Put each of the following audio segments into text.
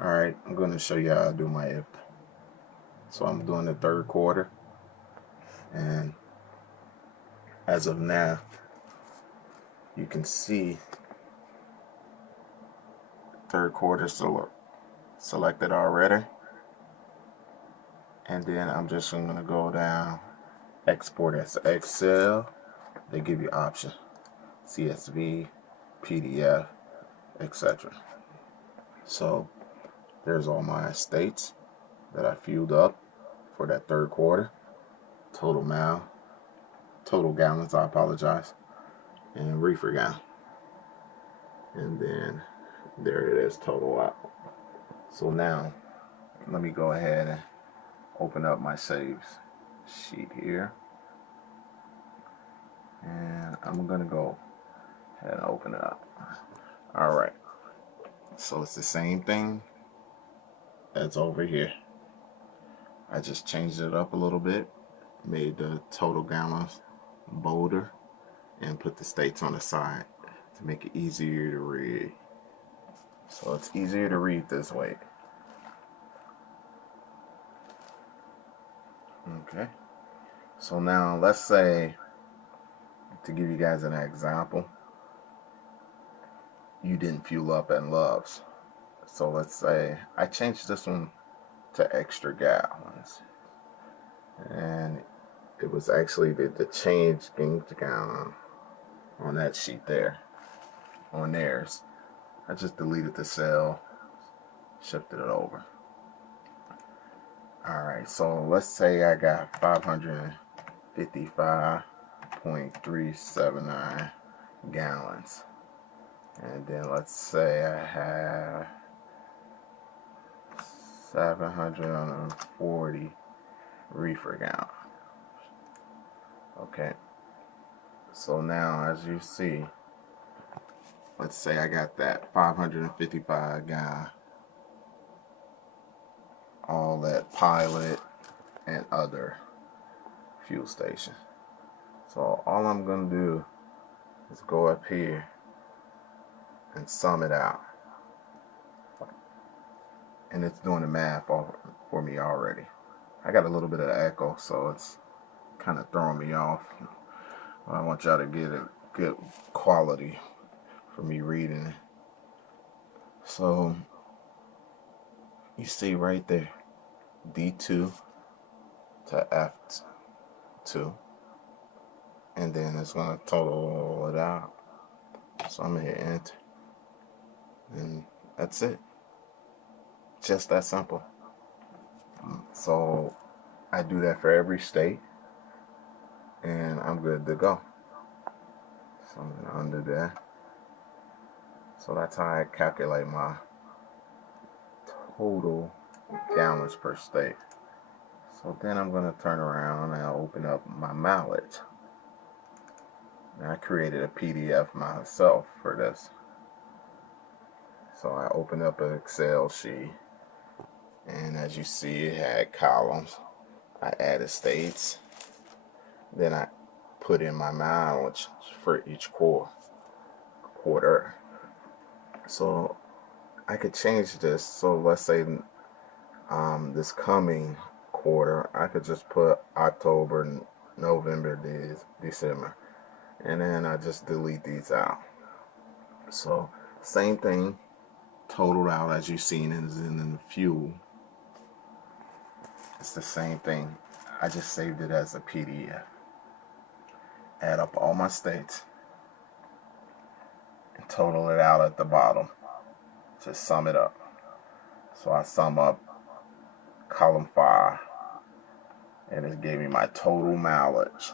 Alright, I'm going to show you how I do my IFTA. So I'm doing the third quarter, and as of now, you can see third quarter selected already. And then I'm just going to go down, export as Excel. They give you option, CSV, PDF, etc. So there's all my states that I filled up for that third quarter. Total gallons, I apologize, and reefer gallon. And then there it is, total out. So now let me go ahead and open up my saves sheet here, and I'm gonna go ahead and open it up. All right, so it's the same thing as over here. I just changed it up a little bit, made the total gallons bolder, and put the states on the side to make it easier to read. So it's easier to read this way. Okay, so now let's say, to give you guys an example, you didn't fuel up at Love's. So let's say I changed this one to extra gallons, and it was actually the change gallon on that sheet there. On theirs, I just deleted the cell, shifted it over. Alright, so let's say I got 555.379 gallons. And then let's say I have 740 reefer gallons. Okay, so now as you see, let's say I got that 555 gallon, all that pilot and other fuel station. So all I'm gonna do is go up here and sum it out, and it's doing the math for me already. I got a little bit of echo, so it's kind of throwing me off. I want y'all to get a good quality for me reading it. So you see right there, D2 to F2, and then it's going to total it out. So I'm going to hit enter, and that's it. Just that simple. So I do that for every state, and I'm good to go. So I'm going to undo that. So that's how I calculate my total gallons per state. So then I'm going to turn around and open up my mileage. Now I created a PDF myself for this. So I opened up an Excel sheet, and as you see, it had columns. I added states. Then I put in my mileage for each quarter. So I could change this. So let's say this coming quarter, I could just put October, November, December, and then I just delete these out. So same thing, totaled out as you've seen is in the fuel. It's the same thing. I just saved it as a PDF. Add up all my states and total it out at the bottom. Just sum it up. So I sum up column 5, and it gave me my total mileage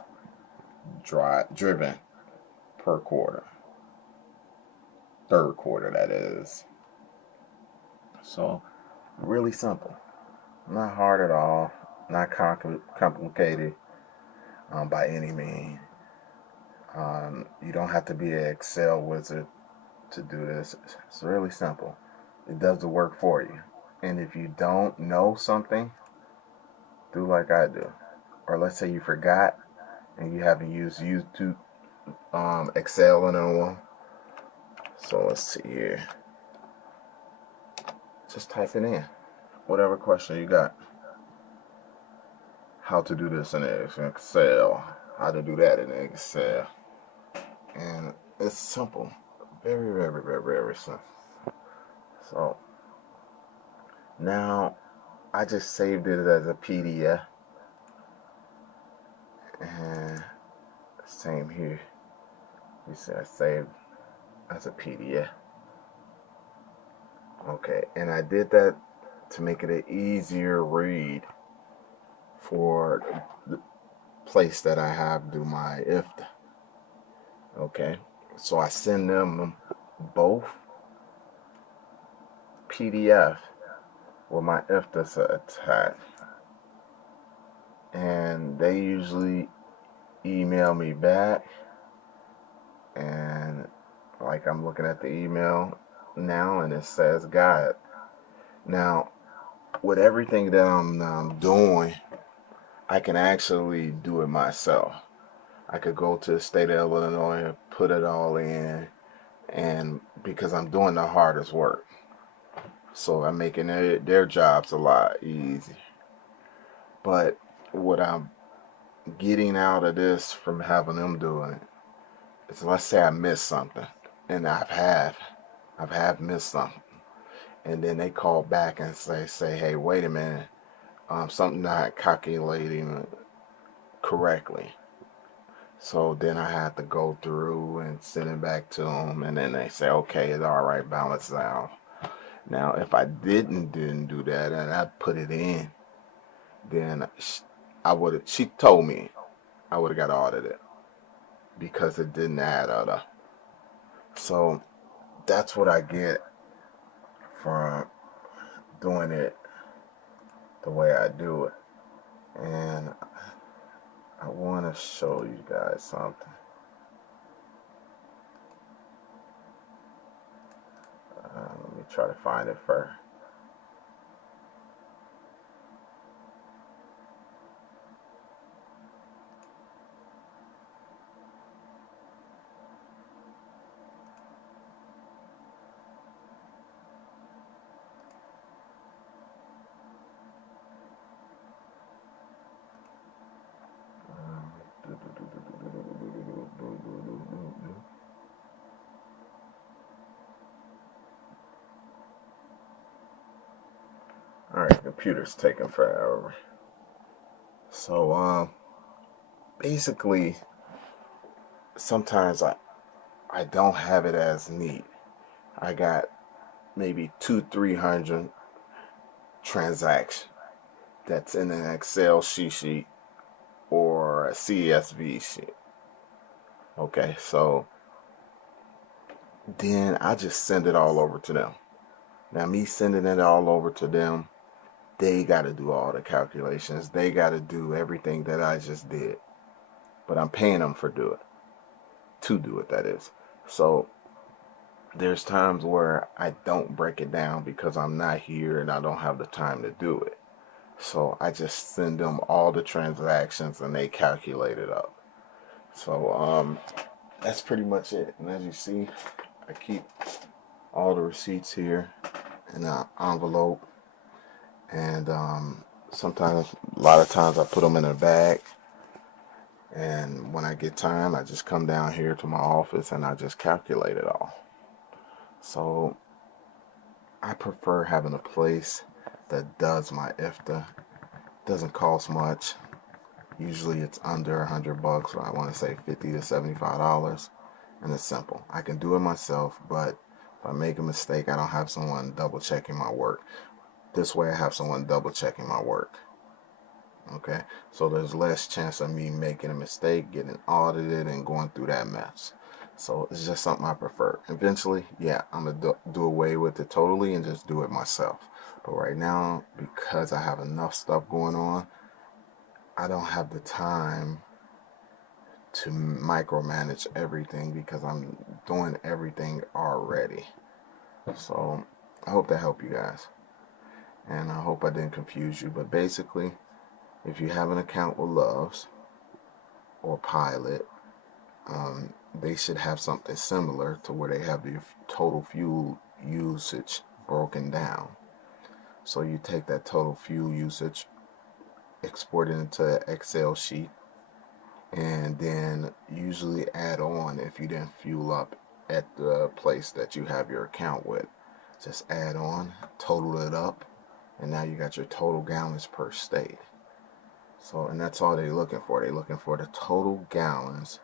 driven per quarter. Third quarter, that is. So really simple, not hard at all, not complicated by any means. You don't have to be an Excel wizard to do this. It's really simple. It does the work for you. And if you don't know something, do like I do. Or let's say you forgot and you haven't used YouTube, Excel in a while. So let's see here. just type it in. Whatever question you got. How to do this in Excel. How to do that in Excel. And it's simple. Very, very, very, very simple. So now I just saved it as a PDF. And same here. You see I saved as a PDF. Okay, and I did that to make it an easier read for the place that I have do my IFTA. Okay, so I send them both PDF with my IFTAs attached, and they usually email me back. And like I'm looking at the email now, and it says guide. Now, with everything that I'm doing, I can actually do it myself. I could go to the state of Illinois and put it all in, and because I'm doing the hardest work, so I'm making their jobs a lot easier. But what I'm getting out of this from having them do it is, let's say I missed something, and I have missed something, and then they call back and say, hey, wait a minute, something not calculating correctly. So then I had to go through and send it back to them, and then they say, okay, it's all right, balance out. Now, if I didn't do that and I put it in, then she told me I would have got audited because it didn't add up. So that's what I get from doing it the way I do it. And I want to show you guys something. Let me try to find it first. Alright, computer's taking forever. So basically, sometimes I don't have it as neat. I got maybe 200-300 transactions that's in an Excel sheet or a CSV sheet. Okay, so then I just send it all over to them. Now, me sending it all over to them, they got to do all the calculations. They got to do everything that I just did. But I'm paying them to do it, that is. So there's times where I don't break it down because I'm not here and I don't have the time to do it. So I just send them all the transactions and they calculate it up. So that's pretty much it. And as you see, I keep all the receipts here in an envelope. And sometimes, a lot of times, I put them in a bag. And when I get time, I just come down here to my office and I just calculate it all. So I prefer having a place that does my IFTA. Doesn't cost much. Usually it's under $100, so I want to say $50 to $75, and it's simple. I can do it myself, but if I make a mistake, I don't have someone double checking my work. This way I have someone double checking my work. Okay, so there's less chance of me making a mistake, getting audited, and going through that mess. So it's just something I prefer. Eventually, yeah, I'm gonna do away with it totally and just do it myself. But right now, because I have enough stuff going on, I don't have the time to micromanage everything because I'm doing everything already. So I hope that helped you guys. And I hope I didn't confuse you. But basically, if you have an account with Loves or Pilot, they should have something similar to where they have the total fuel usage broken down. So you take that total fuel usage, export it into an Excel sheet, and then usually add on if you didn't fuel up at the place that you have your account with. Just add on, total it up, and now you got your total gallons per state. So, and that's all they're looking for. They're looking for the total gallons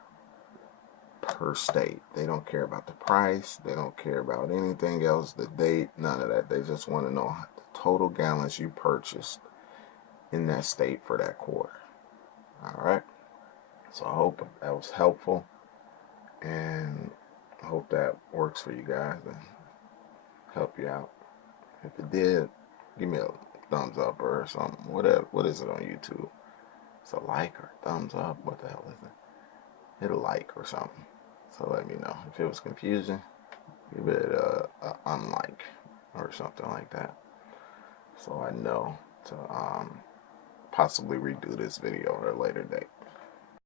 per state. They don't care about the price. They don't care about anything else, the date, none of that. They just want to know the total gallons you purchased in that state for that quarter. All right. So I hope that was helpful, and I hope that works for you guys and help you out. If it did, give me a thumbs up or something. What is it on YouTube? It's a like or a thumbs up? What the hell is it? Hit a like or something. So let me know. If it was confusing, give it a unlike or something like that, so I know to possibly redo this video at a later date.